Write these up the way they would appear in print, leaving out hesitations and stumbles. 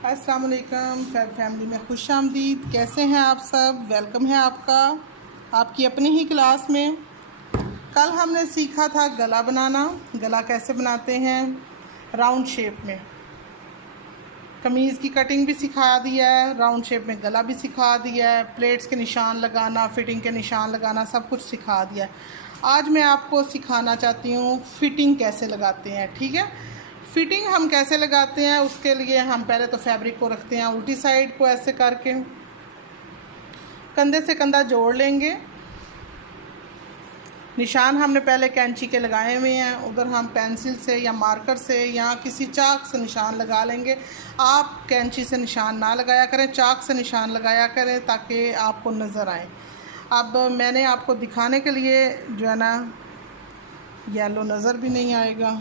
अस्सलाम वालेकुम फैमिली में खुश आमदीद। कैसे हैं आप सब? वेलकम है आपका आपकी अपनी ही क्लास में। कल हमने सीखा था गला बनाना। गला कैसे बनाते हैं राउंड शेप में। कमीज़ की कटिंग भी सिखा दिया है, राउंड शेप में गला भी सिखा दिया है, प्लेट्स के निशान लगाना, फिटिंग के निशान लगाना, सब कुछ सिखा दिया है। आज मैं आपको सिखाना चाहती हूँ फ़िटिंग कैसे लगाते हैं। ठीक है, फ़िटिंग हम कैसे लगाते हैं उसके लिए हम पहले तो फैब्रिक को रखते हैं उल्टी साइड को ऐसे करके, कंधे से कंधा जोड़ लेंगे। निशान हमने पहले कैंची के लगाए हुए हैं, उधर हम पेंसिल से या मार्कर से या किसी चाक से निशान लगा लेंगे। आप कैंची से निशान ना लगाया करें, चाक से निशान लगाया करें ताकि आपको नज़र आए। अब मैंने आपको दिखाने के लिए जो है ना, येलो नज़र भी नहीं आएगा,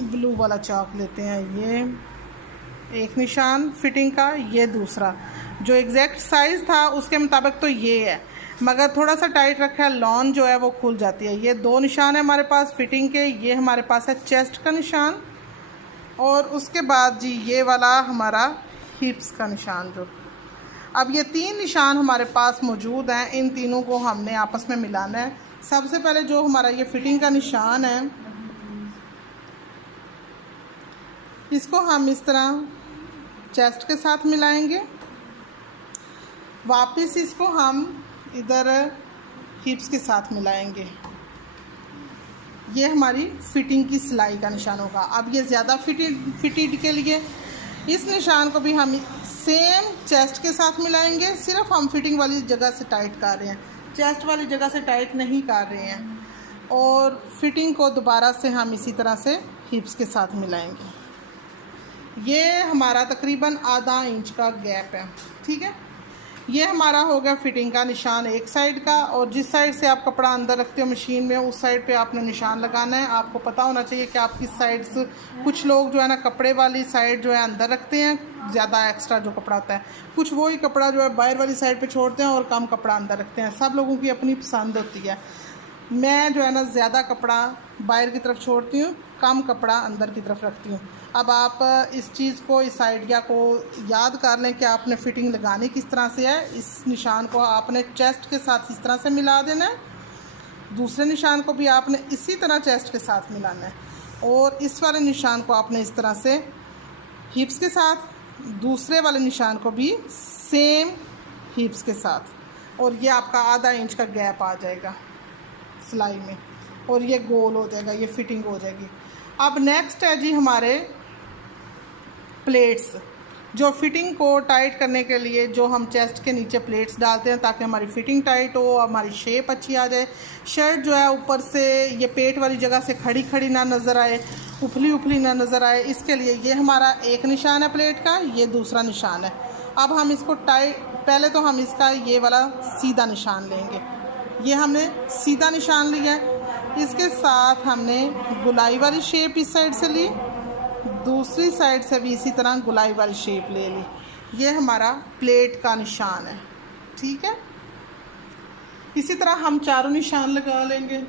ब्लू वाला चाक लेते हैं। ये एक निशान फिटिंग का, ये दूसरा जो एग्जैक्ट साइज़ था उसके मुताबिक तो ये है, मगर थोड़ा सा टाइट रखा है, लॉन जो है वो खुल जाती है। ये दो निशान है हमारे पास फिटिंग के। ये हमारे पास है चेस्ट का निशान और उसके बाद जी ये वाला हमारा हिप्स का निशान। जो अब ये तीन निशान हमारे पास मौजूद हैं, इन तीनों को हमने आपस में मिलाना है। सबसे पहले जो हमारा ये फिटिंग का निशान है, इसको हम इस तरह चेस्ट के साथ मिलाएंगे। वापस इसको हम इधर हिप्स के साथ मिलाएंगे। ये हमारी फिटिंग की सिलाई का निशान होगा। अब ये ज़्यादा फिटेड के लिए इस निशान को भी हम सेम चेस्ट के साथ मिलाएंगे। सिर्फ हम फिटिंग वाली जगह से टाइट कर रहे हैं, चेस्ट वाली जगह से टाइट नहीं कर रहे हैं। और फिटिंग को दोबारा से हम इसी तरह से हिप्स के साथ मिलाएंगे। ये हमारा तकरीबन आधा इंच का गैप है। ठीक है, ये हमारा हो गया फिटिंग का निशान एक साइड का। और जिस साइड से आप कपड़ा अंदर रखते हो मशीन में, उस साइड पे आपने निशान लगाना है। आपको पता होना चाहिए कि आप किस साइड से, कुछ लोग जो है ना कपड़े वाली साइड जो है अंदर रखते हैं, ज़्यादा एक्स्ट्रा जो कपड़ा होता है। कुछ वही कपड़ा जो है बाहर वाली साइड पे छोड़ते हैं और कम कपड़ा अंदर रखते हैं। सब लोगों की अपनी पसंद होती है। मैं जो है ना ज़्यादा कपड़ा बाहर की तरफ छोड़ती हूँ, कम कपड़ा अंदर की तरफ रखती हूँ। अब आप इस चीज़ को, इस आइडिया को याद कर लें कि आपने फ़िटिंग लगानी किस तरह से है। इस निशान को आपने चेस्ट के साथ इस तरह से मिला देना है, दूसरे निशान को भी आपने इसी तरह चेस्ट के साथ मिलाना है, और इस वाले निशान को आपने इस तरह से हिप्स के साथ, दूसरे वाले निशान को भी सेम हिप्स के साथ। और ये आपका आधा इंच का गैप आ जाएगा सिलाई में और ये गोल हो जाएगा, ये फिटिंग हो जाएगी। अब नेक्स्ट है जी हमारे प्लेट्स। जो फिटिंग को टाइट करने के लिए जो हम चेस्ट के नीचे प्लेट्स डालते हैं ताकि हमारी फिटिंग टाइट हो, हमारी शेप अच्छी आ जाए। शर्ट जो है ऊपर से ये पेट वाली जगह से खड़ी खड़ी ना नज़र आए, उफली उफली ना नज़र आए, इसके लिए ये हमारा एक निशान है प्लेट का, ये दूसरा निशान है। अब हम इसको टाइट, पहले तो हम इसका ये वाला सीधा निशान लेंगे। ये हमने सीधा निशान लिया है। इसके साथ हमने गुलाई वाली शेप इस साइड से ली, दूसरी साइड से भी इसी तरह गुलाई वाली शेप ले ली। ये हमारा प्लेट का निशान है। ठीक है, इसी तरह हम चारों निशान लगा लेंगे।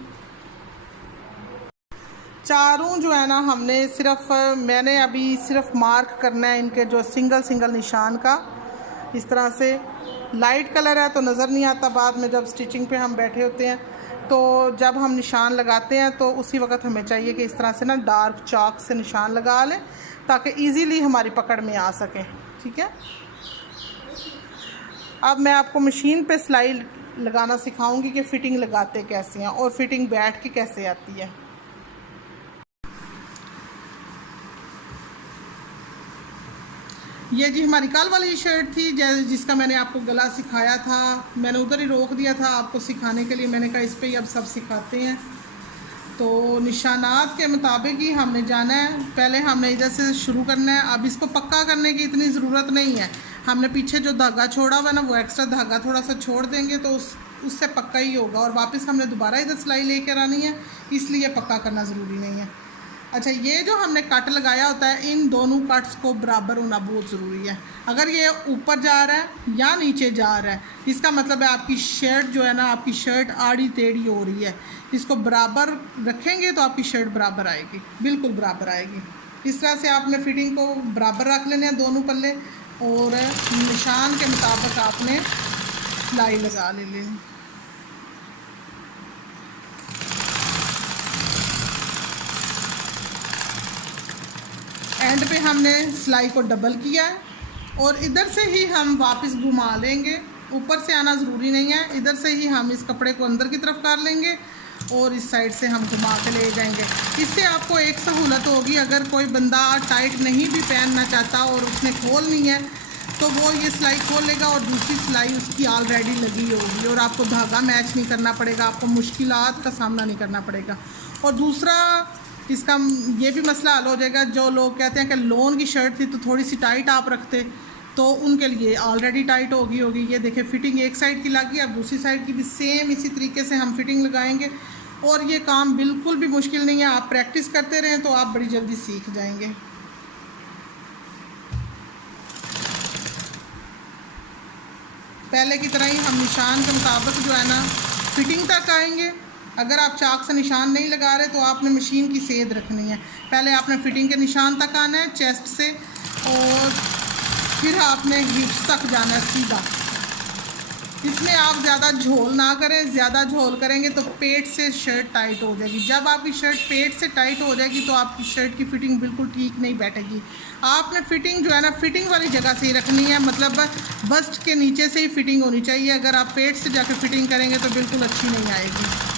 चारों जो है ना हमने सिर्फ, मैंने अभी सिर्फ मार्क करना है इनके जो सिंगल सिंगल निशान का। इस तरह से लाइट कलर है तो नज़र नहीं आता, बाद में जब स्टिचिंग पे हम बैठे होते हैं तो जब हम निशान लगाते हैं तो उसी वक्त हमें चाहिए कि इस तरह से ना डार्क चाक से निशान लगा लें ताकि इजीली हमारी पकड़ में आ सके। ठीक है, अब मैं आपको मशीन पे सिलाई लगाना सिखाऊंगी कि फ़िटिंग लगाते कैसे हैं और फिटिंग बैठ के कैसे आती है। ये जी हमारी कल वाली शर्ट थी जिसका मैंने आपको गला सिखाया था। मैंने उधर ही रोक दिया था आपको सिखाने के लिए, मैंने कहा इस पे ही अब सब सिखाते हैं। तो निशानात के मुताबिक ही हमने जाना है। पहले हमने इधर से शुरू करना है। अब इसको पक्का करने की इतनी ज़रूरत नहीं है, हमने पीछे जो धागा छोड़ा हुआ है ना, वो एक्स्ट्रा धागा थोड़ा सा छोड़ देंगे तो उससे पक्का ही होगा। और वापस हमने दोबारा इधर सिलाई लेकर आनी है, इसलिए पक्का करना ज़रूरी नहीं है। अच्छा, ये जो हमने कट लगाया होता है, इन दोनों कट्स को बराबर होना बहुत ज़रूरी है। अगर ये ऊपर जा रहा है या नीचे जा रहा है, इसका मतलब है आपकी शर्ट जो है ना, आपकी शर्ट आड़ी टेढ़ी हो रही है। इसको बराबर रखेंगे तो आपकी शर्ट बराबर आएगी, बिल्कुल बराबर आएगी। इस तरह से आपने फिटिंग को बराबर रख लेने हैं दोनों पल्ले, और निशान के मुताबिक आपने सिलाई लगा लेनी है। एंड पे हमने सिलाई को डबल किया है और इधर से ही हम वापस घुमा लेंगे, ऊपर से आना ज़रूरी नहीं है। इधर से ही हम इस कपड़े को अंदर की तरफ कर लेंगे और इस साइड से हम घुमा के ले जाएंगे। इससे आपको एक सहूलत होगी, अगर कोई बंदा टाइट नहीं भी पहनना चाहता और उसने खोलनी है तो वो ये सिलाई खोल लेगा और दूसरी सिलाई उसकी ऑलरेडी लगी होगी और आपको धागा मैच नहीं करना पड़ेगा, आपको मुश्किलात का सामना नहीं करना पड़ेगा। और दूसरा इसका ये भी मसला हल हो जाएगा, जो लोग कहते हैं कि लोन की शर्ट थी तो थोड़ी सी टाइट आप रखते, तो उनके लिए ऑलरेडी टाइट होगी। ये देखिए फिटिंग एक साइड की लगी, अब दूसरी साइड की भी सेम इसी तरीके से हम फिटिंग लगाएंगे और ये काम बिल्कुल भी मुश्किल नहीं है। आप प्रैक्टिस करते रहें तो आप बड़ी जल्दी सीख जाएंगे। पहले की तरह ही हम निशान के मुताबिक जो है ना फिटिंग तक आएंगे। अगर आप चाक से निशान नहीं लगा रहे तो आपने मशीन की सेध रखनी है। पहले आपने फिटिंग के निशान तक आना है चेस्ट से, और फिर आपने हिप्स तक जाना है सीधा। इसमें आप ज़्यादा झोल ना करें, ज़्यादा झोल करेंगे तो पेट से शर्ट टाइट हो जाएगी। जब आपकी शर्ट पेट से टाइट हो जाएगी तो आपकी शर्ट की फ़िटिंग बिल्कुल ठीक नहीं बैठेगी। आपने फ़िटिंग जो है ना फिटिंग वाली जगह से ही रखनी है, मतलब बस्ट के नीचे से ही फ़िटिंग होनी चाहिए। अगर आप पेट से जाकर फ़िटिंग करेंगे तो बिल्कुल अच्छी नहीं आएगी।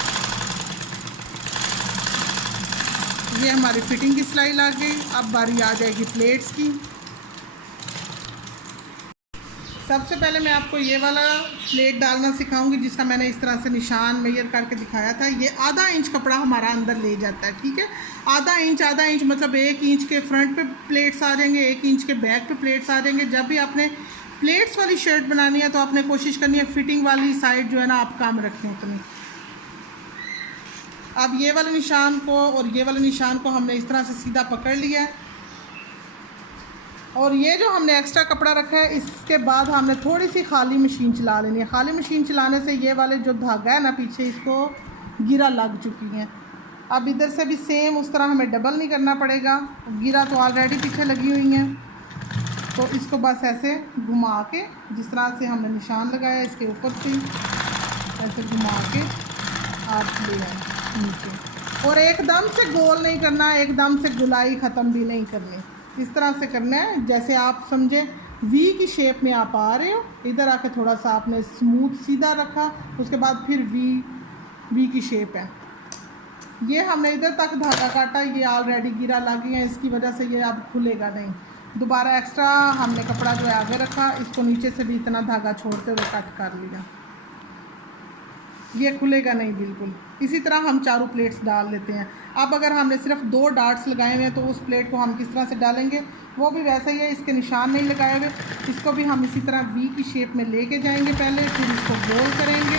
ये हमारी फ़िटिंग की सिलाई लग गई। अब बारी आ जाएगी प्लेट्स की। सबसे पहले मैं आपको ये वाला प्लेट डालना सिखाऊंगी जिसका मैंने इस तरह से निशान मेजर करके दिखाया था। ये आधा इंच कपड़ा हमारा अंदर ले जाता है, ठीक है। आधा इंच मतलब 1 इंच के फ्रंट पे प्लेट्स आ जाएंगे, 1 इंच के बैक पे प्लेट्स आ जाएंगे। जब भी आपने प्लेट्स वाली शर्ट बनानी है तो आपने कोशिश करनी है फिटिंग वाली साइड जो है ना आप कम रखें उतनी। अब ये वाले निशान को और ये वाले निशान को हमने इस तरह से सीधा पकड़ लिया है, और ये जो हमने एक्स्ट्रा कपड़ा रखा है इसके बाद हमने थोड़ी सी खाली मशीन चला लेनी है। खाली मशीन चलाने से ये वाले जो धागा है ना पीछे इसको गिरा लग चुकी हैं। अब इधर से भी सेम उस तरह हमें डबल नहीं करना पड़ेगा, गिरा तो ऑलरेडी पीछे लगी हुई हैं। तो इसको बस ऐसे घुमा के जिस तरह से हमने निशान लगाया इसके ऊपर से ऐसे घुमा के आप ले आए नीचे, और एकदम से गोल नहीं करना, एकदम से गुलाई ख़त्म भी नहीं करनी। इस तरह से करना है जैसे आप समझे वी की शेप में आप आ रहे हो। इधर आके थोड़ा सा आपने स्मूथ सीधा रखा, उसके बाद फिर वी की शेप है। ये हमने इधर तक धागा काटा, ये ऑलरेडी गिरा लगी है, इसकी वजह से ये अब खुलेगा नहीं। दोबारा एक्स्ट्रा हमने कपड़ा जो है आगे रखा, इसको नीचे से भी इतना धागा छोड़ते हुए कट कर लिया, ये खुलेगा नहीं बिल्कुल। इसी तरह हम चारों प्लेट्स डाल लेते हैं। अब अगर हमने सिर्फ 2 डार्ट्स लगाए हुए हैं तो उस प्लेट को हम किस तरह से डालेंगे वो भी वैसा ही है। इसके निशान नहीं लगाए हुए, इसको भी हम इसी तरह वी की शेप में लेके जाएंगे पहले, फिर इसको गोल करेंगे,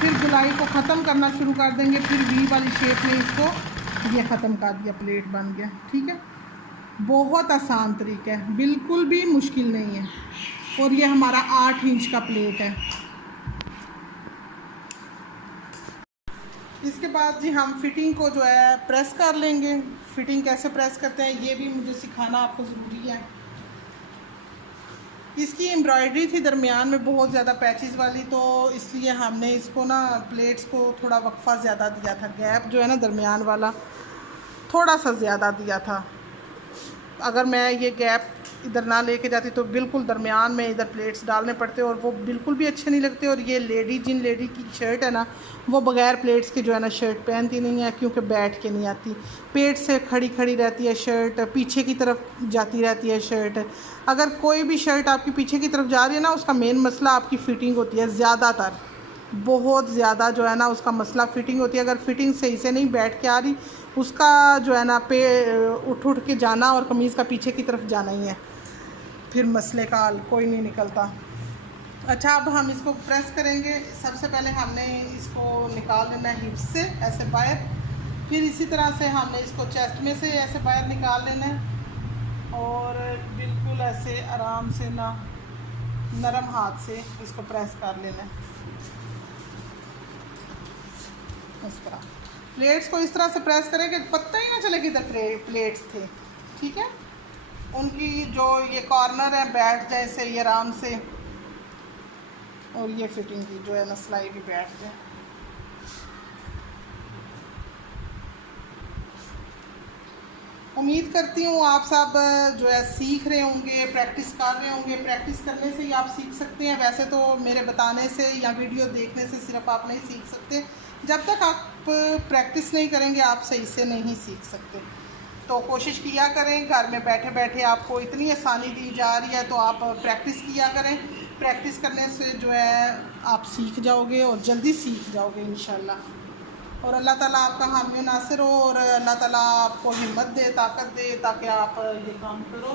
फिर गुलाई को ख़त्म करना शुरू कर देंगे, फिर वी वाली शेप में इसको ये ख़त्म कर दिया, प्लेट बन गया, ठीक है। बहुत आसान तरीका है, बिल्कुल भी मुश्किल नहीं है। और ये हमारा 8 इंच का प्लेट है। इसके बाद जी हम फिटिंग को जो है प्रेस कर लेंगे। फिटिंग कैसे प्रेस करते हैं ये भी मुझे सिखाना आपको ज़रूरी है। इसकी एम्ब्रॉयडरी थी दरमियान में बहुत ज़्यादा पैचेस वाली, तो इसलिए हमने इसको ना प्लेट्स को थोड़ा वक्फा ज़्यादा दिया था, गैप जो है ना दरमियान वाला थोड़ा सा ज़्यादा दिया था। अगर मैं ये गैप इधर ना लेके जाती तो बिल्कुल दरमियान में इधर प्लेट्स डालने पड़ते और वो बिल्कुल भी अच्छे नहीं लगते। और ये जिन लेडी की शर्ट है ना वो बग़ैर प्लेट्स के जो है ना शर्ट पहनती नहीं है, क्योंकि बैठ के नहीं आती, पेट से खड़ी रहती है शर्ट, पीछे की तरफ जाती रहती है शर्ट। अगर कोई भी शर्ट आपकी पीछे की तरफ जा रही है ना उसका मेन मसला आपकी फ़िटिंग होती है, ज़्यादातर बहुत ज़्यादा जो है ना उसका मसला फ़िटिंग होती है। अगर फ़िटिंग सही से नहीं बैठ के आ रही उसका जो है ना उठ के जाना और कमीज़ का पीछे की तरफ जाना ही है, फिर मसले का हल कोई नहीं निकलता। अच्छा, अब हम इसको प्रेस करेंगे। सबसे पहले हमने इसको निकाल लेना है हिप्स से ऐसे बाहर, फिर इसी तरह से हमने इसको चेस्ट में से ऐसे बाहर निकाल लेना है और बिल्कुल ऐसे आराम से ना नरम हाथ से इसको प्रेस कर लेना है। इस तरह प्लेट्स को इस तरह से प्रेस करें कि पता ही ना चले कि इधर प्लेट्स थे, ठीक है। उनकी जो ये कॉर्नर है बैठ जाए सही आराम से, और ये फिटिंग की जो है ना सिलाई भी बैठ जाए। उम्मीद करती हूँ आप सब जो है सीख रहे होंगे, प्रैक्टिस कर रहे होंगे। प्रैक्टिस करने से ही आप सीख सकते हैं। वैसे तो मेरे बताने से या वीडियो देखने से सिर्फ आप नहीं सीख सकते, जब तक आप प्रैक्टिस नहीं करेंगे आप सही से नहीं सीख सकते। तो कोशिश किया करें, घर में बैठे बैठे आपको इतनी आसानी दी जा रही है तो आप प्रैक्टिस किया करें। प्रैक्टिस करने से जो है आप सीख जाओगे और जल्दी सीख जाओगे इंशाल्लाह। और अल्लाह ताला आपका हामी नासिर हो, और अल्लाह ताला आपको हिम्मत दे, ताकत दे, ताकि आप ये काम करो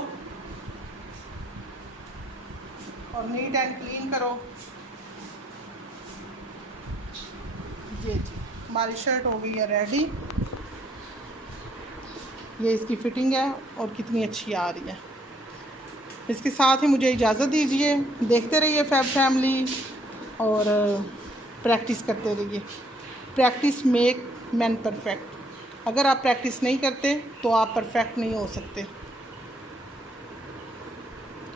और नीट एंड क्लीन करो। ये जी हमारी शर्ट हो गई है रेडी। ये इसकी फ़िटिंग है और कितनी अच्छी आ रही है। इसके साथ ही मुझे इजाज़त दीजिए। देखते रहिए फैब फैमिली और प्रैक्टिस करते रहिए। Practice make man perfect. अगर आप प्रैक्टिस नहीं करते तो आप परफेक्ट नहीं हो सकते।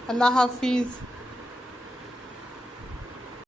अल्लाह हाफिज़।